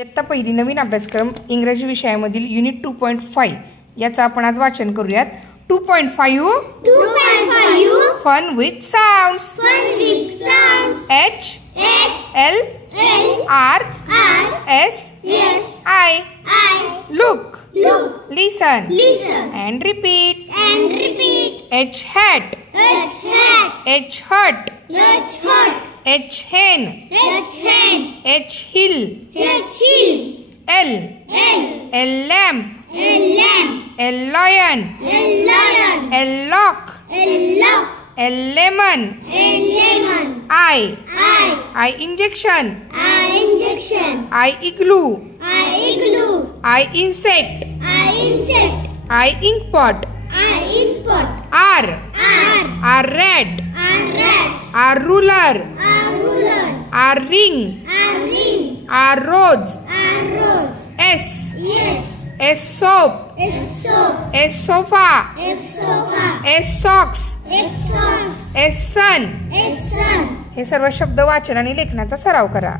इयत्ता पहिली नवीन अभ्यासक्रम इंग्रजी विषयामधील युनिट 2.5 याचा आपण आज वाचन करूयात. 2.5 fun with sounds. H L R S I. Look, listen and repeat. H hat, H hut, H hen, H hill, L lamp, L lion, L lock, L lemon, I injection, I igloo, I insect, I ink pot, R red, R ruler, R ring, R rose, S soap, S sofa, S socks, S sun. हे सर्व शब्द वाचन आणि लेखनाचा सराव करा.